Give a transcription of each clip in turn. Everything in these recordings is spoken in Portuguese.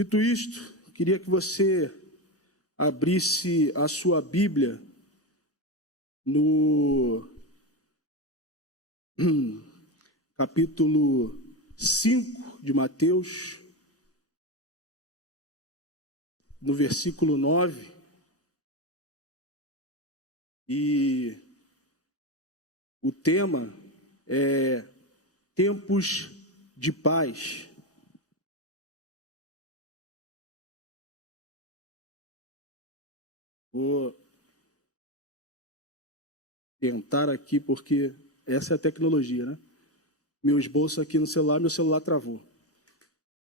Dito isto, queria que você abrisse a sua Bíblia no capítulo 5 de Mateus, no versículo 9, e o tema é tempos de paz. Vou tentar aqui, porque essa é a tecnologia, né? Meu esboço aqui no celular, meu celular travou.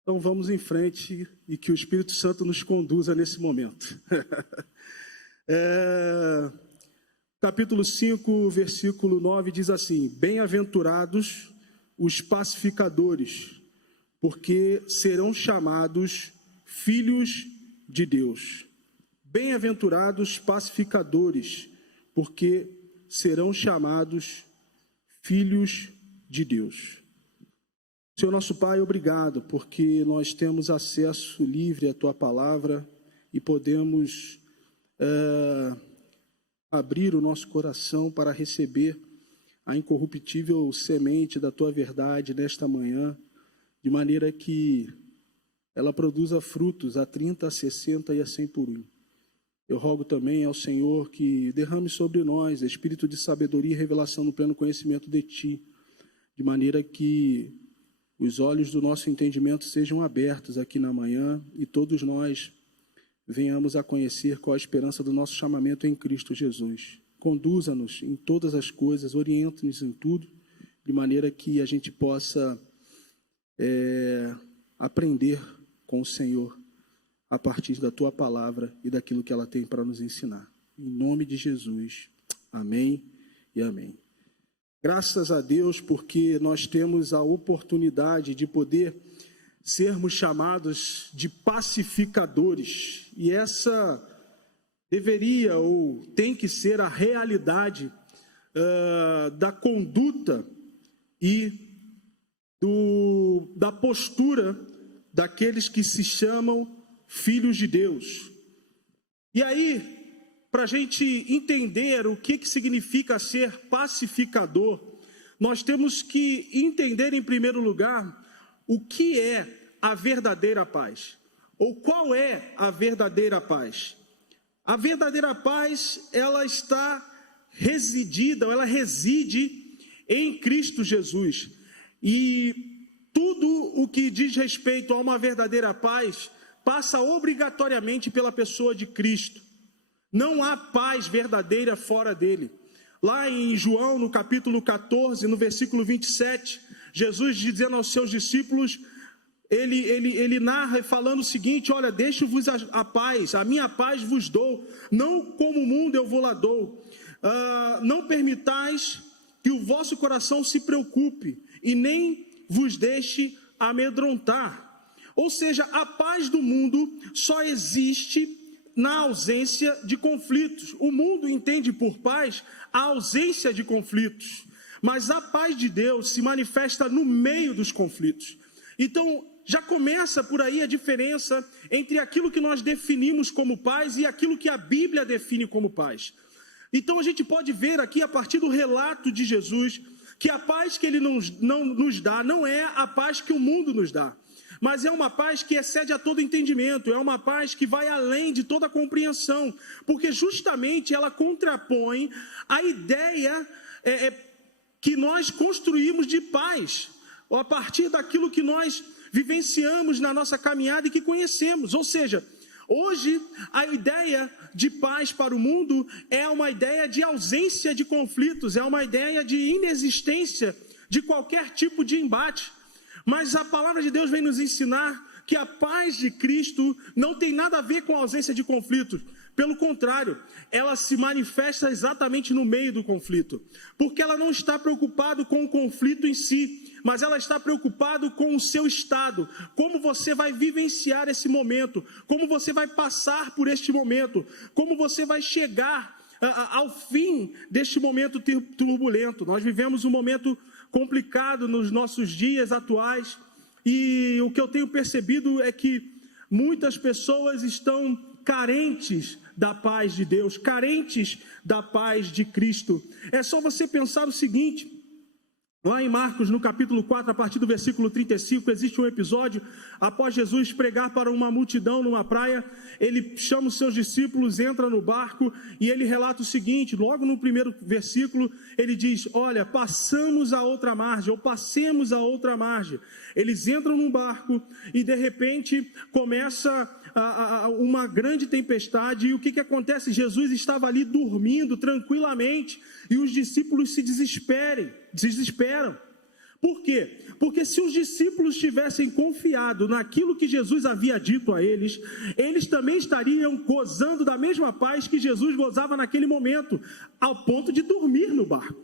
Então vamos em frente e que o Espírito Santo nos conduza nesse momento. Capítulo 5, versículo 9 diz assim: Bem-aventurados os pacificadores, porque serão chamados filhos de Deus. Bem-aventurados pacificadores, porque serão chamados filhos de Deus. Senhor nosso Pai, obrigado, porque nós temos acesso livre à Tua palavra e podemos abrir o nosso coração para receber a incorruptível semente da Tua verdade nesta manhã, de maneira que ela produza frutos a 30, a 60 e a 100 por um. Eu rogo também ao Senhor que derrame sobre nós espírito de sabedoria e revelação no pleno conhecimento de Ti, de maneira que os olhos do nosso entendimento sejam abertos aqui na manhã e todos nós venhamos a conhecer qual a esperança do nosso chamamento em Cristo Jesus. Conduza-nos em todas as coisas, oriente-nos em tudo, de maneira que a gente possa aprender com o Senhor a partir da Tua palavra e daquilo que ela tem para nos ensinar. Em nome de Jesus, amém e amém. Graças a Deus, porque nós temos a oportunidade de poder sermos chamados de pacificadores. E essa deveria ou tem que ser a realidade da conduta e da postura daqueles que se chamam filhos de Deus. E aí, para a gente entender o que significa ser pacificador, nós temos que entender, em primeiro lugar, o que é a verdadeira paz, ou qual é a verdadeira paz. A verdadeira paz, ela está residida, ela reside em Cristo Jesus. E tudo o que diz respeito a uma verdadeira paz passa obrigatoriamente pela pessoa de Cristo. Não há paz verdadeira fora dele. Lá em João, no capítulo 14, no versículo 27, Jesus dizendo aos seus discípulos, ele narra falando o seguinte: olha, deixo-vos a paz, a minha paz vos dou, não como o mundo eu vou lá dou. Não permitais que o vosso coração se preocupe e nem vos deixe amedrontar. Ou seja, a paz do mundo só existe na ausência de conflitos. O mundo entende por paz a ausência de conflitos, mas a paz de Deus se manifesta no meio dos conflitos. Então, já começa por aí a diferença entre aquilo que nós definimos como paz e aquilo que a Bíblia define como paz. Então, a gente pode ver aqui, a partir do relato de Jesus, que a paz que Ele não nos dá não é a paz que o mundo nos dá, mas é uma paz que excede a todo entendimento, é uma paz que vai além de toda compreensão, porque justamente ela contrapõe a ideia que nós construímos de paz, a partir daquilo que nós vivenciamos na nossa caminhada e que conhecemos. Ou seja, hoje a ideia de paz para o mundo é uma ideia de ausência de conflitos, é uma ideia de inexistência de qualquer tipo de embate. Mas a palavra de Deus vem nos ensinar que a paz de Cristo não tem nada a ver com a ausência de conflitos. Pelo contrário, ela se manifesta exatamente no meio do conflito. Porque ela não está preocupada com o conflito em si, mas ela está preocupada com o seu estado. Como você vai vivenciar esse momento, como você vai passar por este momento, como você vai chegar ao fim deste momento turbulento. Nós vivemos um momento complicado nos nossos dias atuais, e o que eu tenho percebido é que Muitas pessoas estão carentes da paz de Deus, carentes da paz de Cristo. É só você pensar o seguinte: lá em Marcos, no capítulo 4, a partir do versículo 35, existe um episódio, após Jesus pregar para uma multidão numa praia, ele chama os seus discípulos, entra no barco, e ele relata o seguinte, logo no primeiro versículo, ele diz: olha, passamos a outra margem, ou passemos a outra margem. Eles entram num barco, e de repente começa uma grande tempestade, e o que acontece? Jesus estava ali dormindo tranquilamente, e os discípulos se desesperam. Por quê? Porque se os discípulos tivessem confiado naquilo que Jesus havia dito a eles, eles também estariam gozando da mesma paz que Jesus gozava naquele momento, ao ponto de dormir no barco.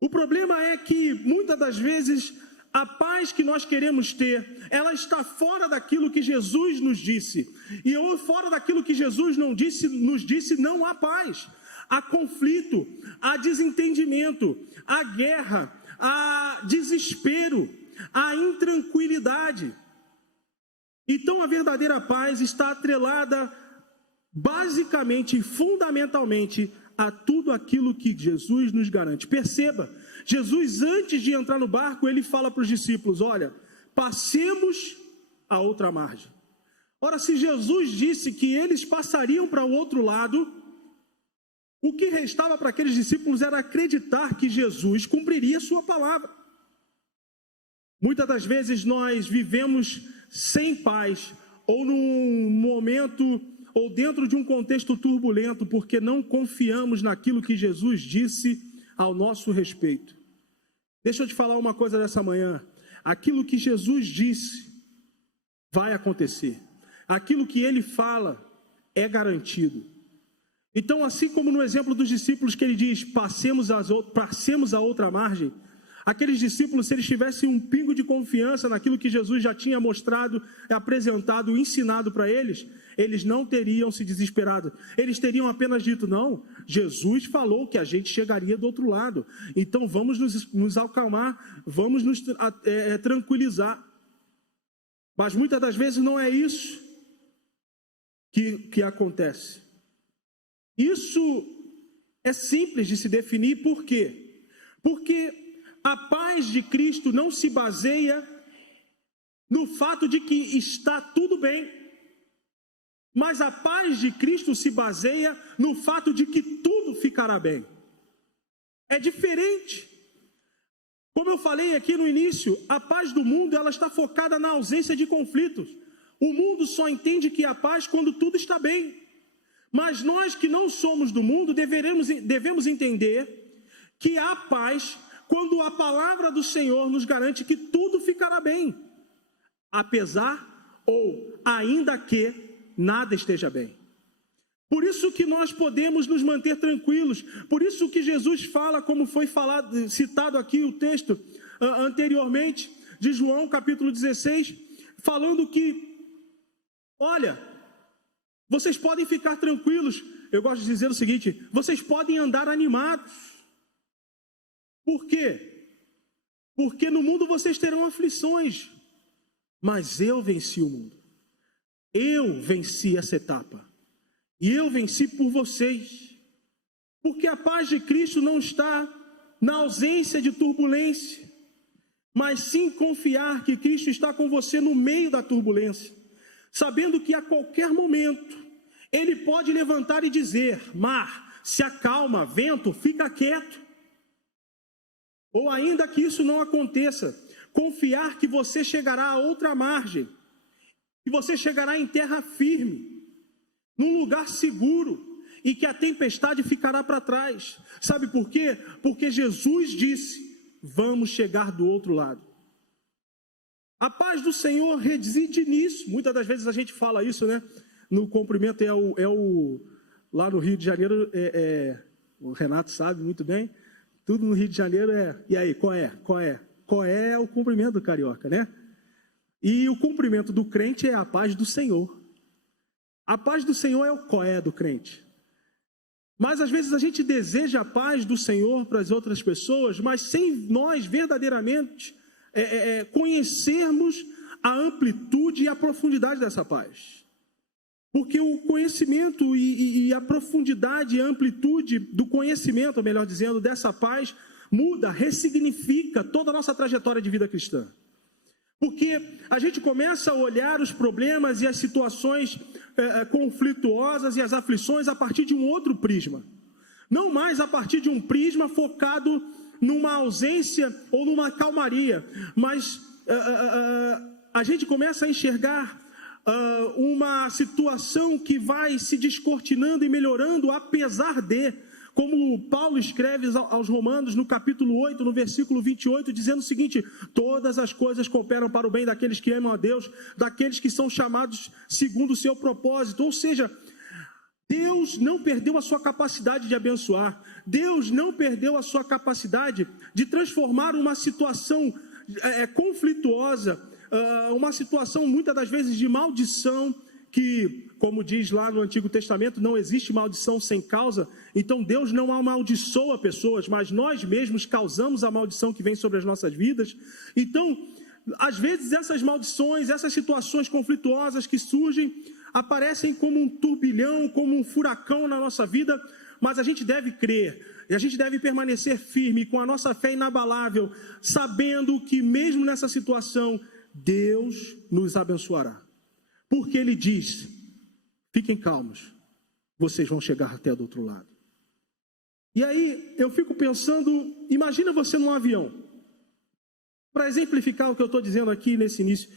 O problema é que, muitas das vezes, a paz que nós queremos ter, ela está fora daquilo que Jesus nos disse. E ou fora daquilo que Jesus nos disse, não há paz. Há conflito, há desentendimento, há guerra, há desespero, há intranquilidade. Então a verdadeira paz está atrelada basicamente e fundamentalmente a tudo aquilo que Jesus nos garante. Perceba, Jesus, antes de entrar no barco, ele fala para os discípulos: olha, passemos a outra margem. Ora, se Jesus disse que eles passariam para o outro lado, o que restava para aqueles discípulos era acreditar que Jesus cumpriria sua palavra. Muitas das vezes nós vivemos sem paz, ou num momento, ou dentro de um contexto turbulento, porque não confiamos naquilo que Jesus disse ao nosso respeito. Deixa eu te falar uma coisa nessa manhã: aquilo que Jesus disse vai acontecer, aquilo que ele fala é garantido. Então, assim como no exemplo dos discípulos que ele diz, passemos a outra margem, aqueles discípulos, se eles tivessem um pingo de confiança naquilo que Jesus já tinha mostrado, apresentado, ensinado para eles, eles não teriam se desesperado. Eles teriam apenas dito: não, Jesus falou que a gente chegaria do outro lado, então vamos nos acalmar, vamos nos tranquilizar. Mas muitas das vezes não é isso que acontece. Isso é simples de se definir. Por quê? Porque a paz de Cristo não se baseia no fato de que está tudo bem, mas a paz de Cristo se baseia no fato de que tudo ficará bem. É diferente. Como eu falei aqui no início, a paz do mundo, ela está focada na ausência de conflitos. O mundo só entende que há paz quando tudo está bem. Mas nós que não somos do mundo devemos entender que há paz quando a palavra do Senhor nos garante que tudo ficará bem, apesar ou ainda que nada esteja bem. Por isso que nós podemos nos manter tranquilos, por isso que Jesus fala, como foi citado aqui o texto anteriormente, de João capítulo 16, falando que, olha, vocês podem ficar tranquilos. Eu gosto de dizer o seguinte: vocês podem andar animados. Por quê? Porque no mundo vocês terão aflições, mas eu venci o mundo. Eu venci essa etapa. E eu venci por vocês. Porque a paz de Cristo não está na ausência de turbulência, mas sim confiar que Cristo está com você no meio da turbulência, sabendo que a qualquer momento ele pode levantar e dizer: mar, se acalma, vento, fica quieto. Ou ainda que isso não aconteça, confiar que você chegará a outra margem, que você chegará em terra firme, num lugar seguro, e que a tempestade ficará para trás. Sabe por quê? Porque Jesus disse: vamos chegar do outro lado. A paz do Senhor reside nisso. Muitas das vezes a gente fala isso, né? No cumprimento lá no Rio de Janeiro, o Renato sabe muito bem, tudo no Rio de Janeiro e aí, qual é? Qual é o cumprimento do carioca, né? E o cumprimento do crente é a paz do Senhor. A paz do Senhor é o coé do crente. Mas às vezes a gente deseja a paz do Senhor para as outras pessoas, mas sem nós verdadeiramente conhecermos a amplitude e a profundidade dessa paz. Porque o conhecimento e a profundidade e a amplitude do conhecimento, melhor dizendo, dessa paz, muda, ressignifica toda a nossa trajetória de vida cristã. Porque a gente começa a olhar os problemas e as situações conflituosas e as aflições a partir de um outro prisma. Não mais a partir de um prisma focado numa ausência ou numa calmaria, mas a gente começa a enxergar uma situação que vai se descortinando e melhorando apesar de, como Paulo escreve aos Romanos no capítulo 8, no versículo 28, dizendo o seguinte: todas as coisas cooperam para o bem daqueles que amam a Deus, daqueles que são chamados segundo o seu propósito. Ou seja, Deus não perdeu a sua capacidade de abençoar, Deus não perdeu a sua capacidade de transformar uma situação conflituosa, uma situação muitas das vezes de maldição, que, como diz lá no Antigo Testamento, não existe maldição sem causa. Então Deus não amaldiçoa pessoas, mas nós mesmos causamos a maldição que vem sobre as nossas vidas. Então, às vezes essas maldições, essas situações conflituosas que surgem, aparecem como um turbilhão, como um furacão na nossa vida, mas a gente deve crer, e a gente deve permanecer firme, com a nossa fé inabalável, sabendo que mesmo nessa situação, Deus nos abençoará. Porque Ele diz: fiquem calmos, vocês vão chegar até do outro lado. E aí eu fico pensando, imagina você num avião, para exemplificar o que eu estou dizendo aqui nesse início.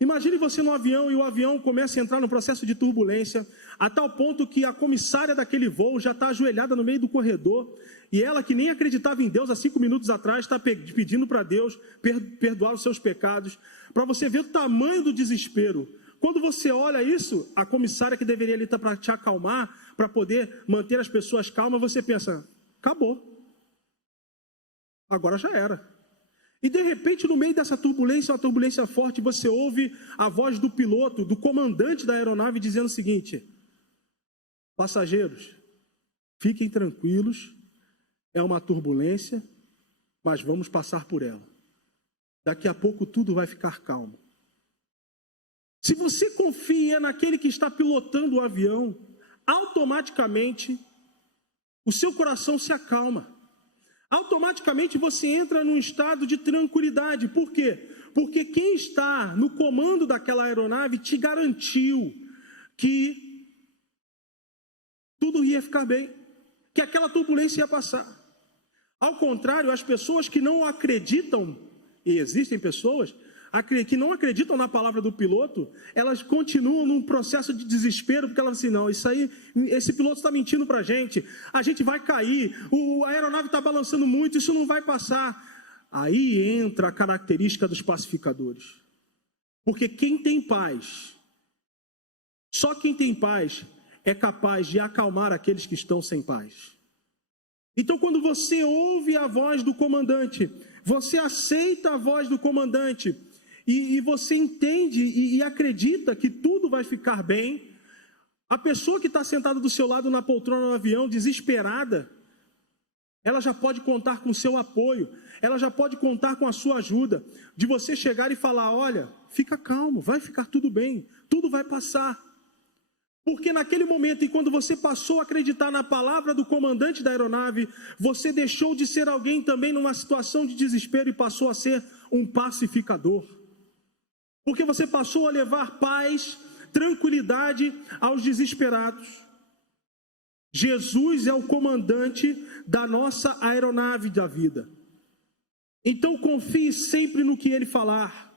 Imagine você num avião e o avião começa a entrar no processo de turbulência, a tal ponto que a comissária daquele voo já está ajoelhada no meio do corredor, e ela, que nem acreditava em Deus há 5 minutos atrás, está pedindo para Deus perdoar os seus pecados, para você ver o tamanho do desespero. Quando você olha isso, a comissária que deveria ali estar para te acalmar, para poder manter as pessoas calmas, você pensa: acabou, agora já era. E de repente, no meio dessa turbulência, uma turbulência forte, você ouve a voz do piloto, do comandante da aeronave, dizendo o seguinte: passageiros, fiquem tranquilos, é uma turbulência, mas vamos passar por ela. Daqui a pouco tudo vai ficar calmo. Se você confia naquele que está pilotando o avião, automaticamente o seu coração se acalma. Automaticamente você entra num estado de tranquilidade. Por quê? Porque quem está no comando daquela aeronave te garantiu que tudo ia ficar bem, que aquela turbulência ia passar. Ao contrário, as pessoas que não acreditam, e existem pessoas que não acreditam na palavra do piloto, elas continuam num processo de desespero, porque elas dizem: não, isso aí, esse piloto está mentindo para a gente vai cair, a aeronave está balançando muito, isso não vai passar. Aí entra a característica dos pacificadores, porque quem tem paz, só quem tem paz é capaz de acalmar aqueles que estão sem paz. Então, quando você ouve a voz do comandante, você aceita a voz do comandante, e você entende e acredita que tudo vai ficar bem, a pessoa que está sentada do seu lado na poltrona do avião, desesperada, ela já pode contar com o seu apoio, ela já pode contar com a sua ajuda, de você chegar e falar: olha, fica calmo, vai ficar tudo bem, tudo vai passar. Porque naquele momento, e quando você passou a acreditar na palavra do comandante da aeronave, você deixou de ser alguém também numa situação de desespero e passou a ser um pacificador. Porque você passou a levar paz, tranquilidade aos desesperados. Jesus é o comandante da nossa aeronave da vida. Então confie sempre no que Ele falar.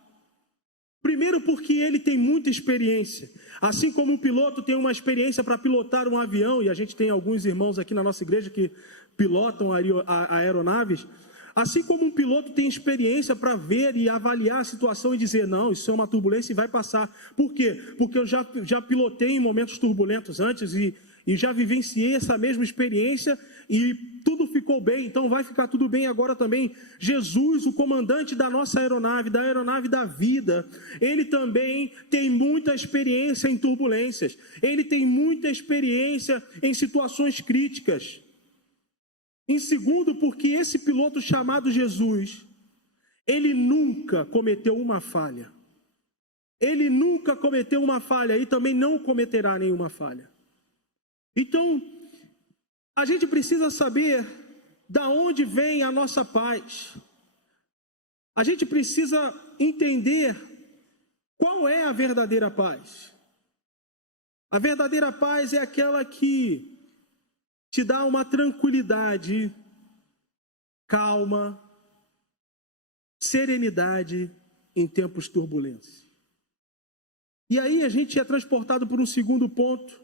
Primeiro, porque Ele tem muita experiência. Assim como um piloto tem uma experiência para pilotar um avião, e a gente tem alguns irmãos aqui na nossa igreja que pilotam aeronaves, assim como um piloto tem experiência para ver e avaliar a situação e dizer: não, isso é uma turbulência e vai passar. Por quê? Porque eu já pilotei em momentos turbulentos antes e já vivenciei essa mesma experiência e tudo ficou bem, então vai ficar tudo bem agora também. Jesus, o comandante da nossa aeronave, da aeronave da vida, Ele também tem muita experiência em turbulências, Ele tem muita experiência em situações críticas. Em segundo, porque esse piloto chamado Jesus, ele nunca cometeu uma falha. Ele nunca cometeu uma falha e também não cometerá nenhuma falha. Então, a gente precisa saber da onde vem a nossa paz. A gente precisa entender qual é a verdadeira paz. A verdadeira paz é aquela que te dá uma tranquilidade, calma, serenidade em tempos turbulentos. E aí a gente é transportado por um segundo ponto,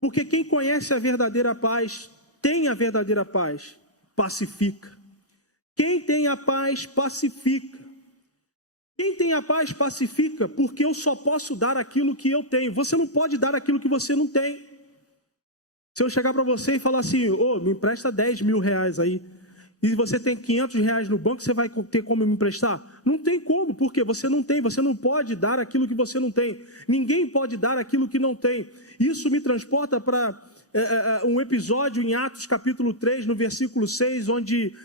porque quem conhece a verdadeira paz, tem a verdadeira paz, pacifica. Quem tem a paz, pacifica. Quem tem a paz, pacifica, porque eu só posso dar aquilo que eu tenho. Você não pode dar aquilo que você não tem. Se eu chegar para você e falar assim, me empresta 10 mil reais aí, e você tem 500 reais no banco, você vai ter como me emprestar? Não tem como, porque você não tem, você não pode dar aquilo que você não tem. Ninguém pode dar aquilo que não tem. Isso me transporta para um episódio em Atos capítulo 3, no versículo 6, onde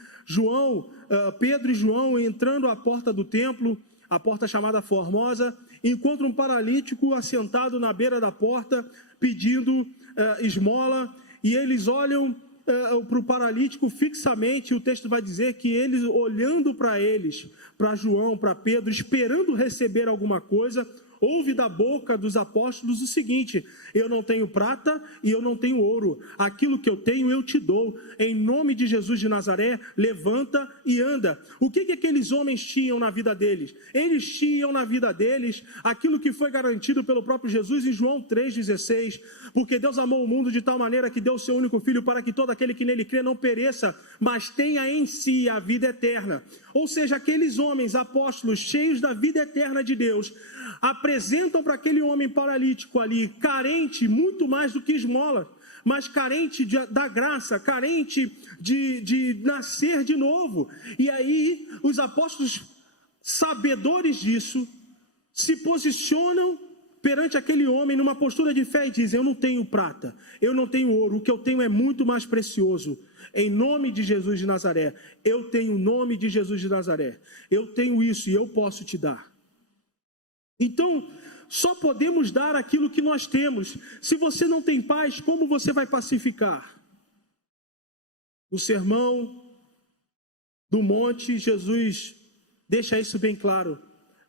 Pedro e João, entrando à porta do templo, a porta chamada Formosa, encontram um paralítico assentado na beira da porta, pedindo esmola, e eles olham para o paralítico fixamente. O texto vai dizer que eles, olhando para eles, para João, para Pedro, esperando receber alguma coisa, ouve da boca dos apóstolos o seguinte: eu não tenho prata e eu não tenho ouro, aquilo que eu tenho eu te dou, em nome de Jesus de Nazaré, levanta e anda. O que aqueles homens tinham na vida deles? Eles tinham na vida deles aquilo que foi garantido pelo próprio Jesus em João 3,16, porque Deus amou o mundo de tal maneira que deu o seu único filho para que todo aquele que nele crê não pereça, mas tenha em si a vida eterna. Ou seja, aqueles homens apóstolos cheios da vida eterna de Deus apresentam para aquele homem paralítico ali, carente muito mais do que esmola, mas carente da graça, carente de nascer de novo. E aí os apóstolos, sabedores disso, se posicionam perante aquele homem numa postura de fé e dizem: eu não tenho prata, eu não tenho ouro, o que eu tenho é muito mais precioso. Em nome de Jesus de Nazaré, eu tenho o nome de Jesus de Nazaré, eu tenho isso e eu posso te dar. Então, só podemos dar aquilo que nós temos. Se você não tem paz, como você vai pacificar? No Sermão do Monte, Jesus deixa isso bem claro: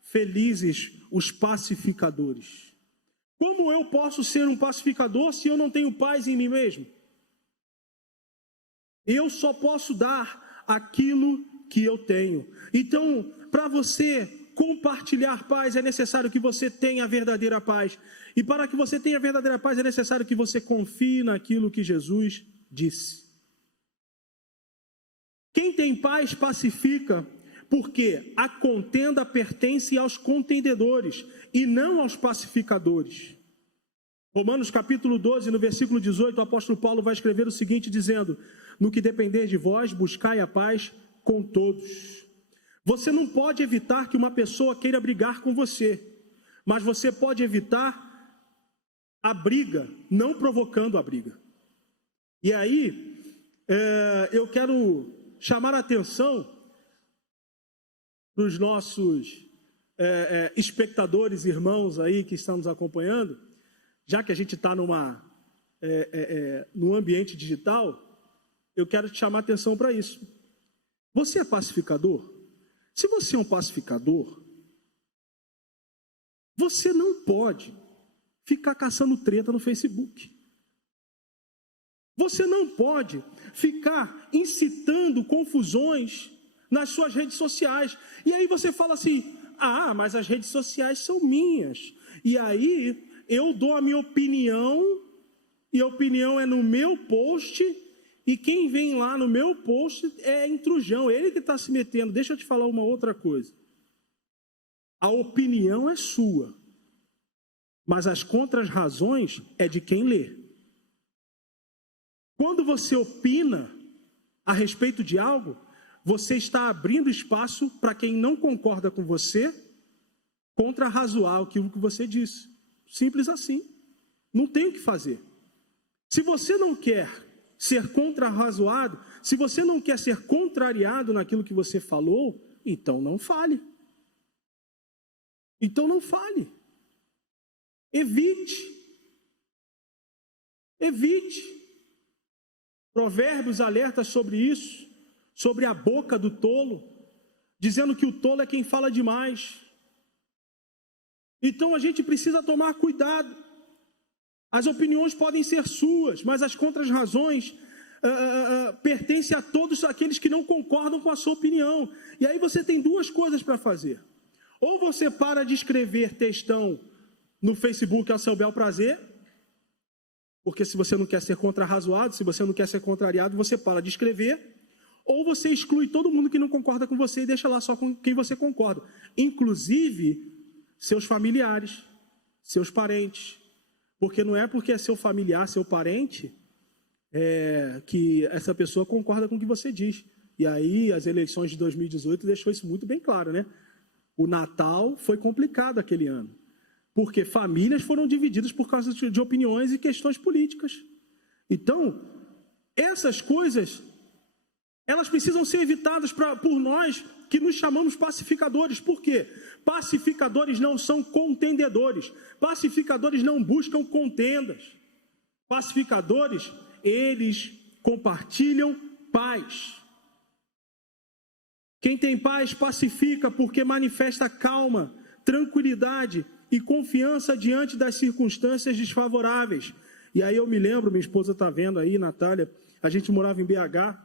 felizes os pacificadores. Como eu posso ser um pacificador se eu não tenho paz em mim mesmo? Eu só posso dar aquilo que eu tenho. Então, para você compartilhar paz, é necessário que você tenha a verdadeira paz. E para que você tenha a verdadeira paz, é necessário que você confie naquilo que Jesus disse. Quem tem paz pacifica, porque a contenda pertence aos contendedores e não aos pacificadores. Romanos capítulo 12, no versículo 18, o apóstolo Paulo vai escrever o seguinte, dizendo: no que depender de vós, buscai a paz com todos. Você não pode evitar que uma pessoa queira brigar com você, mas você pode evitar a briga, não provocando a briga. E aí, eu quero chamar a atenção para os nossos espectadores, irmãos aí que estão nos acompanhando, já que a gente está num ambiente digital, eu quero te chamar a atenção para isso. Você é pacificador? Se você é um pacificador, você não pode ficar caçando treta no Facebook. Você não pode ficar incitando confusões nas suas redes sociais. E aí você fala assim: mas as redes sociais são minhas. E aí eu dou a minha opinião, e a opinião é no meu post, e quem vem lá no meu post é intrusão, ele que está se metendo. Deixa eu te falar uma outra coisa. A opinião é sua, mas as contras-razões é de quem lê. Quando você opina a respeito de algo, você está abrindo espaço para quem não concorda com você contra-razoar aquilo que você disse. Simples assim. Não tem o que fazer. Se você não quer ser contra-razoado, se você não quer ser contrariado naquilo que você falou, então não fale. Então não fale. Evite. Evite. Provérbios alerta sobre isso, sobre a boca do tolo, dizendo que o tolo é quem fala demais. Então a gente precisa tomar cuidado. As opiniões podem ser suas, mas as contras-razões pertencem a todos aqueles que não concordam com a sua opinião. E aí você tem duas coisas para fazer. Ou você para de escrever textão no Facebook ao seu bel prazer, porque se você não quer ser contrarrazoado, se você não quer ser contrariado, você para de escrever. Ou você exclui todo mundo que não concorda com você e deixa lá só com quem você concorda. Inclusive seus familiares, seus parentes. Porque não é porque é seu familiar, seu parente, que essa pessoa concorda com o que você diz. E aí as eleições de 2018 deixou isso muito bem claro, né? O Natal foi complicado aquele ano. Porque famílias foram divididas por causa de opiniões e questões políticas. Então, essas coisas, elas precisam ser evitadas por nós que nos chamamos pacificadores. Por quê? Pacificadores não são contendedores. Pacificadores não buscam contendas. Pacificadores, eles compartilham paz. Quem tem paz pacifica porque manifesta calma, tranquilidade e confiança diante das circunstâncias desfavoráveis. E aí eu me lembro, minha esposa está vendo aí, Natália, a gente morava em BH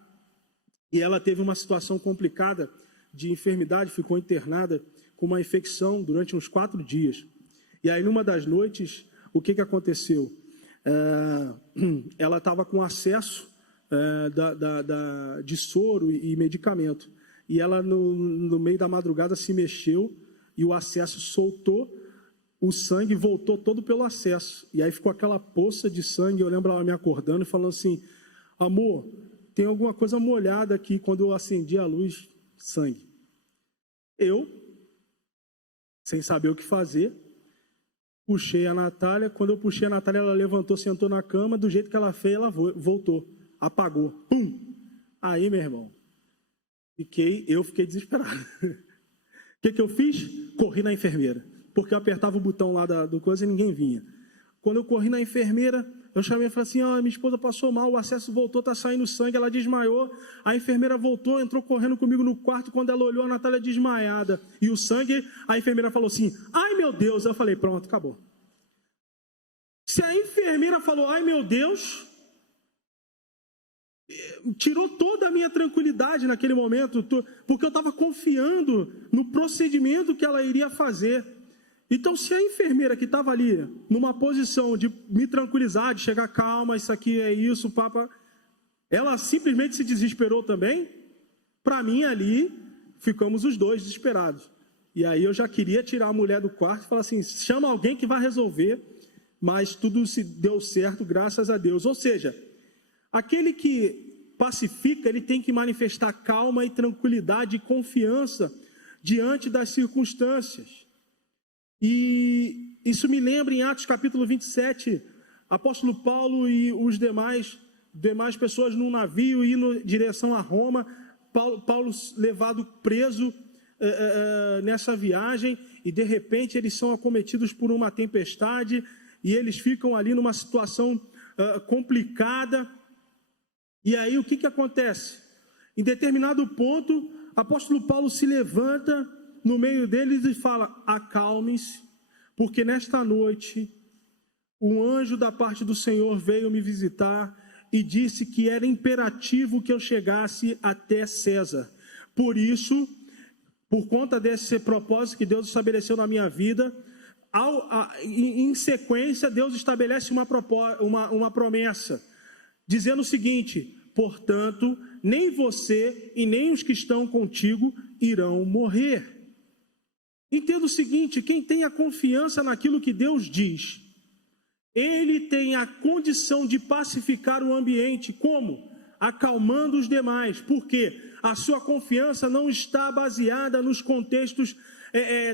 e ela teve uma situação complicada de enfermidade, ficou internada com uma infecção durante uns 4 dias. E aí numa das noites, o que aconteceu? Ela estava com acesso de soro e medicamento. E ela no meio da madrugada se mexeu e o acesso soltou, o sangue voltou todo pelo acesso. E aí ficou aquela poça de sangue. Eu lembro ela me acordando e falando assim: amor, tem alguma coisa molhada aqui. Quando eu acendi a luz, sangue. Eu, sem saber o que fazer, puxei a Natália. Quando eu puxei a Natália, ela levantou, sentou na cama. Do jeito que ela fez, ela voltou, apagou. Pum! Aí, meu irmão, eu fiquei desesperado. O que eu fiz? Corri na enfermeira. Porque eu apertava o botão lá do coisa e ninguém vinha. Quando eu corri na enfermeira, eu chamei e falei assim: minha esposa passou mal, o acesso voltou, está saindo sangue, ela desmaiou. A enfermeira voltou, entrou correndo comigo no quarto. Quando ela olhou, a Natália desmaiada. E o sangue, a enfermeira falou assim: ai meu Deus. Eu falei: pronto, acabou. Se a enfermeira falou: ai meu Deus, tirou toda a minha tranquilidade naquele momento, porque eu estava confiando no procedimento que ela iria fazer. Então, se a enfermeira que estava ali, numa posição de me tranquilizar, de chegar, calma, isso aqui é isso, papa, ela simplesmente se desesperou também, para mim ali, ficamos os dois desesperados. E aí eu já queria tirar a mulher do quarto e falar assim: chama alguém que vai resolver, mas tudo se deu certo, graças a Deus. Ou seja, aquele que pacifica, ele tem que manifestar calma e tranquilidade e confiança diante das circunstâncias. E isso me lembra em Atos capítulo 27, apóstolo Paulo e os demais pessoas num navio indo em direção a Roma, Paulo levado preso nessa viagem, e de repente eles são acometidos por uma tempestade, e eles ficam ali numa situação complicada. E aí o que acontece? Em determinado ponto, apóstolo Paulo se levanta no meio deles e fala: acalme-se, porque nesta noite um anjo da parte do Senhor veio me visitar e disse que era imperativo que eu chegasse até César. Por isso, por conta desse propósito que Deus estabeleceu na minha vida, em sequência Deus estabelece uma promessa, dizendo o seguinte: portanto, nem você e nem os que estão contigo irão morrer. Entenda o seguinte: quem tem a confiança naquilo que Deus diz, ele tem a condição de pacificar o ambiente. Como? Acalmando os demais. Por quê? A sua confiança não está baseada nos contextos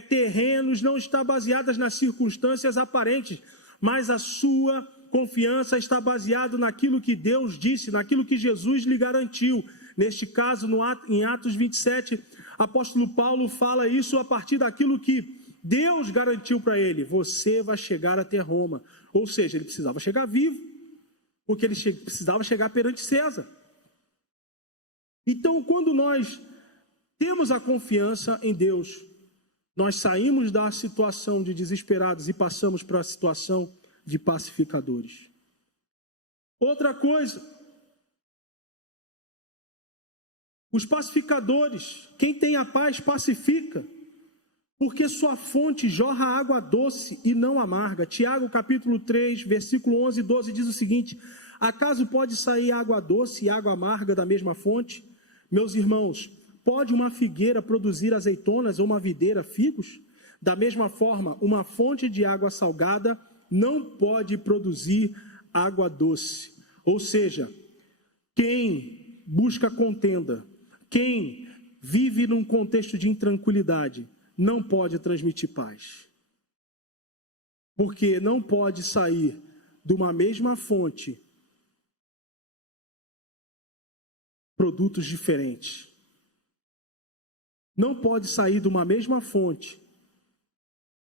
terrenos, não está baseada nas circunstâncias aparentes, mas a sua confiança está baseada naquilo que Deus disse, naquilo que Jesus lhe garantiu. Neste caso, em Atos 27, apóstolo Paulo fala isso a partir daquilo que Deus garantiu para ele: você vai chegar até Roma. Ou seja, ele precisava chegar vivo, porque ele precisava chegar perante César. Então, quando nós temos a confiança em Deus, nós saímos da situação de desesperados e passamos para a situação de pacificadores. Outra coisa, os pacificadores, quem tem a paz pacifica, porque sua fonte jorra água doce e não amarga. Tiago capítulo 3, versículo 11 e 12 diz o seguinte: acaso pode sair água doce e água amarga da mesma fonte? Meus irmãos, pode uma figueira produzir azeitonas ou uma videira figos? Da mesma forma, uma fonte de água salgada não pode produzir água doce. Ou seja, quem busca contenda, quem vive num contexto de intranquilidade, não pode transmitir paz. Porque não pode sair de uma mesma fonte produtos diferentes. Não pode sair de uma mesma fonte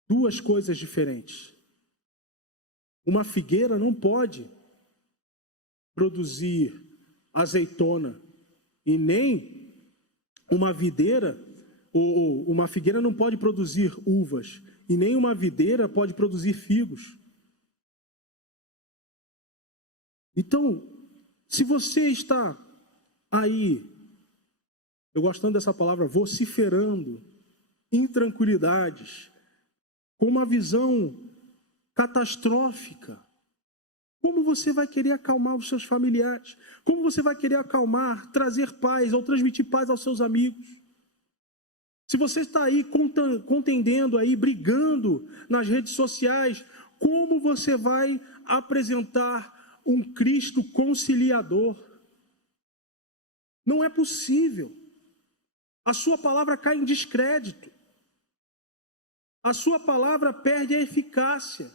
duas coisas diferentes. Uma figueira não pode produzir azeitona e nem uma videira, ou uma figueira não pode produzir uvas e nem uma videira pode produzir figos. Então, se você está aí, eu gostando dessa palavra, vociferando, intranquilidades, com uma visão catastrófica, como você vai querer acalmar os seus familiares? Como você vai querer acalmar, trazer paz ou transmitir paz aos seus amigos? Se você está aí contendendo, aí, brigando nas redes sociais, como você vai apresentar um Cristo conciliador? Não é possível. A sua palavra cai em descrédito. A sua palavra perde a eficácia.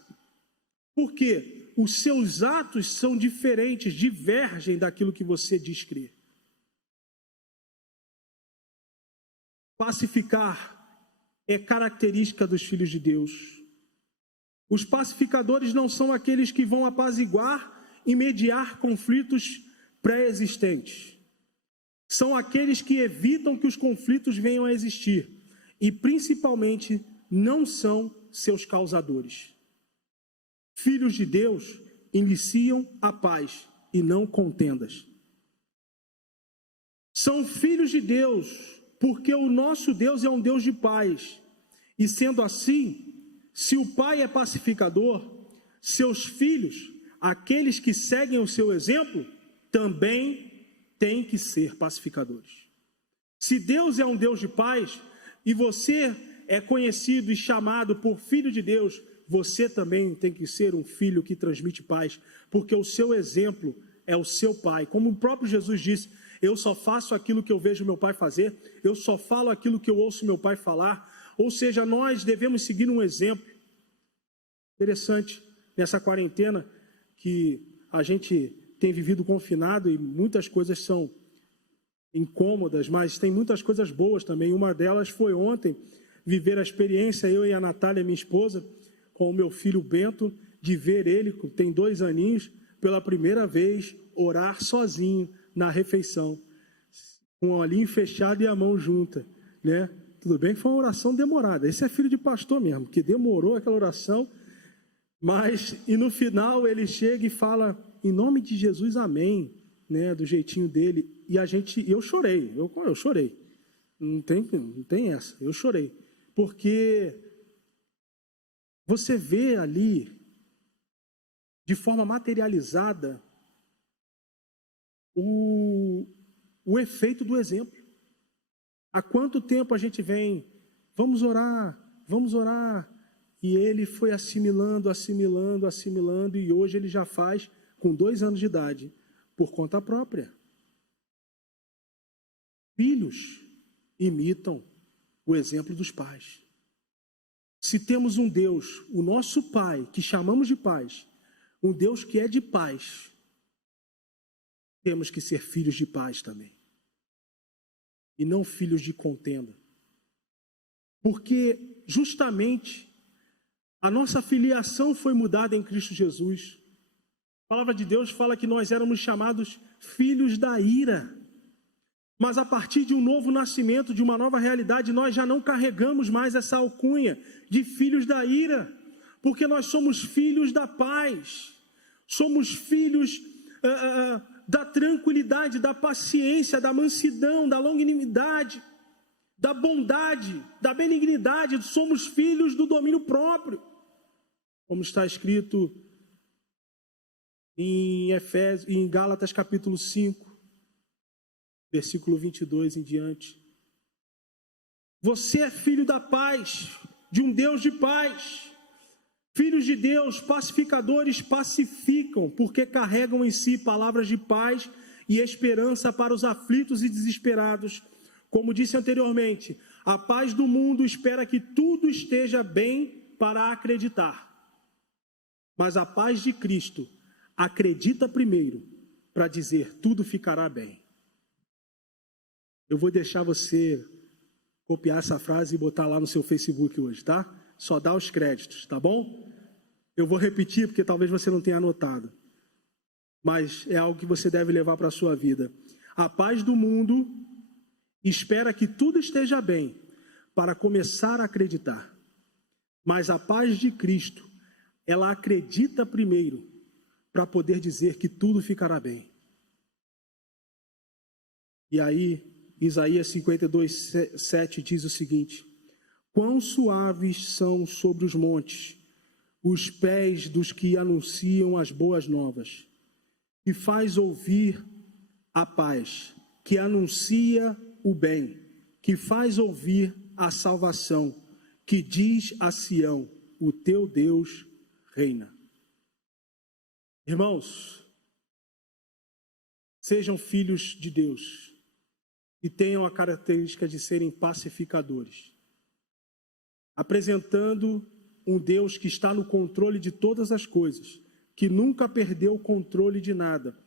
Por quê? Os seus atos são diferentes, divergem daquilo que você diz crer. Pacificar é característica dos filhos de Deus. Os pacificadores não são aqueles que vão apaziguar e mediar conflitos pré-existentes. São aqueles que evitam que os conflitos venham a existir e, principalmente, não são seus causadores. Filhos de Deus iniciam a paz e não contendas. São filhos de Deus porque o nosso Deus é um Deus de paz. E sendo assim, se o Pai é pacificador, seus filhos, aqueles que seguem o seu exemplo, também têm que ser pacificadores. Se Deus é um Deus de paz e você é conhecido e chamado por filho de Deus, você também tem que ser um filho que transmite paz, porque o seu exemplo é o seu pai. Como o próprio Jesus disse: eu só faço aquilo que eu vejo meu pai fazer, eu só falo aquilo que eu ouço meu pai falar. Ou seja, nós devemos seguir um exemplo. Interessante, nessa quarentena que a gente tem vivido confinado e muitas coisas são incômodas, mas tem muitas coisas boas também. Uma delas foi ontem, viver a experiência, eu e a Natália, minha esposa, com o meu filho Bento, de ver ele, tem 2 aninhos, pela primeira vez, orar sozinho na refeição, com o olhinho fechado e a mão junta, né? Tudo bem que foi uma oração demorada, esse é filho de pastor mesmo, que demorou aquela oração, mas, e no final ele chega e fala, em nome de Jesus, amém, né? Do jeitinho dele, e eu chorei, eu chorei, não tem essa, eu chorei, porque você vê ali, de forma materializada, o efeito do exemplo. Há quanto tempo a gente vem, vamos orar, e ele foi assimilando, e hoje ele já faz, com 2 anos de idade, por conta própria. Filhos imitam o exemplo dos pais. Se temos um Deus, o nosso Pai, que chamamos de paz, um Deus que é de paz, temos que ser filhos de paz também. E não filhos de contenda. porque justamente a nossa filiação foi mudada em Cristo Jesus. A palavra de Deus fala que nós éramos chamados filhos da ira. Mas a partir de um novo nascimento, de uma nova realidade, nós já não carregamos mais essa alcunha de filhos da ira, porque nós somos filhos da paz, somos filhos da tranquilidade, da paciência, da mansidão, da longanimidade, da bondade, da benignidade, somos filhos do domínio próprio, como está escrito em Gálatas capítulo 5, versículo 22 em diante. Você é filho da paz, de um Deus de paz. Filhos de Deus, pacificadores, pacificam, porque carregam em si palavras de paz e esperança para os aflitos e desesperados. Como disse anteriormente, a paz do mundo espera que tudo esteja bem para acreditar. Mas a paz de Cristo acredita primeiro para dizer tudo ficará bem. Eu vou deixar você copiar essa frase e botar lá no seu Facebook hoje, tá? Só dá os créditos, tá bom? Eu vou repetir porque talvez você não tenha anotado. Mas é algo que você deve levar para a sua vida. A paz do mundo espera que tudo esteja bem para começar a acreditar. Mas a paz de Cristo, ela acredita primeiro para poder dizer que tudo ficará bem. E aí, Isaías 52, 7 diz o seguinte: quão suaves são sobre os montes os pés dos que anunciam as boas novas, que faz ouvir a paz, que anuncia o bem, que faz ouvir a salvação, que diz a Sião, o teu Deus reina. Irmãos, sejam filhos de Deus e tenham a característica de serem pacificadores, apresentando um Deus que está no controle de todas as coisas, que nunca perdeu o controle de nada,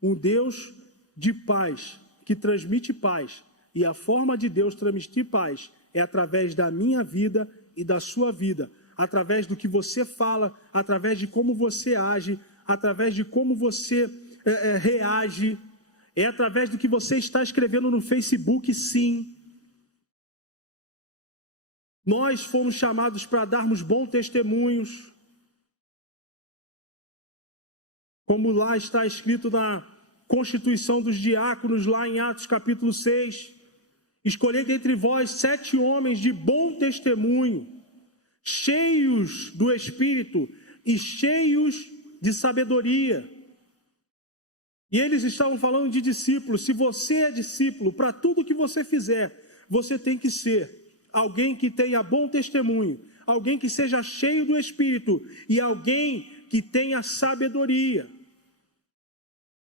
um Deus de paz, que transmite paz, e a forma de Deus transmitir paz é através da minha vida e da sua vida, através do que você fala, através de como você age, através de como você reage, é através do que você está escrevendo no Facebook, sim. Nós fomos chamados para darmos bons testemunhos, como lá está escrito na Constituição dos Diáconos, lá em Atos capítulo 6, escolhei dentre vós 7 homens de bom testemunho, cheios do Espírito e cheios de sabedoria. E eles estavam falando de discípulos. Se você é discípulo, para tudo que você fizer, você tem que ser alguém que tenha bom testemunho, alguém que seja cheio do Espírito e alguém que tenha sabedoria.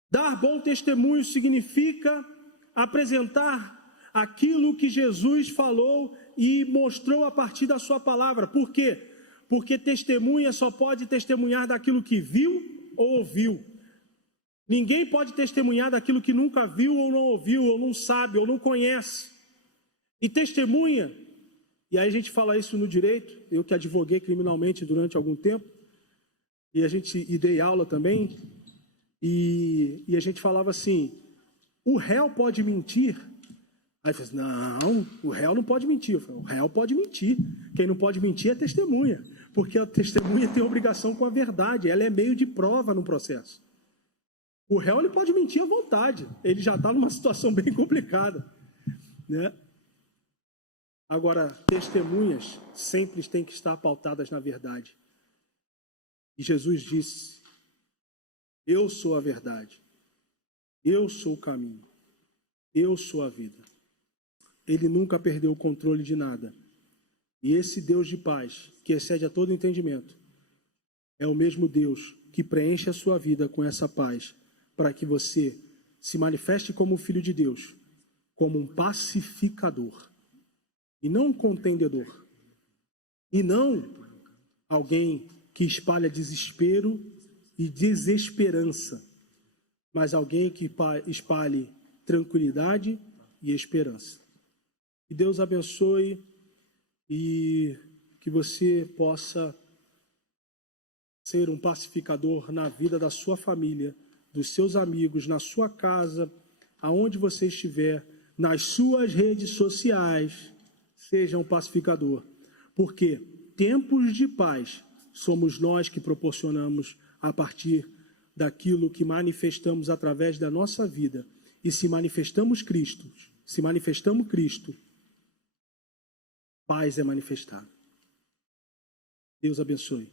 Dar bom testemunho significa apresentar aquilo que Jesus falou e mostrou a partir da sua palavra. Por quê? Porque testemunha só pode testemunhar daquilo que viu ou ouviu. Ninguém pode testemunhar daquilo que nunca viu ou não ouviu, ou não sabe, ou não conhece. E testemunha, e aí a gente fala isso no direito, eu que advoguei criminalmente durante algum tempo, e dei aula também, e a gente falava assim, o réu pode mentir? Aí eu falei, não, o réu não pode mentir. Eu falei, o réu pode mentir, quem não pode mentir é a testemunha, porque a testemunha tem obrigação com a verdade, ela é meio de prova no processo. O réu ele pode mentir à vontade, ele já está numa situação bem complicada, né? Agora, testemunhas sempre têm que estar pautadas na verdade. E Jesus disse, eu sou a verdade, eu sou o caminho, eu sou a vida. Ele nunca perdeu o controle de nada. E esse Deus de paz, que excede a todo entendimento, é o mesmo Deus que preenche a sua vida com essa paz, para que você se manifeste como um filho de Deus, como um pacificador, e não um contendedor, e não alguém que espalha desespero e desesperança, mas alguém que espalhe tranquilidade e esperança. Que Deus abençoe e que você possa ser um pacificador na vida da sua família, dos seus amigos, na sua casa, aonde você estiver, nas suas redes sociais. Seja um pacificador, porque tempos de paz somos nós que proporcionamos a partir daquilo que manifestamos através da nossa vida. E se manifestamos Cristo, paz é manifestada. Deus abençoe.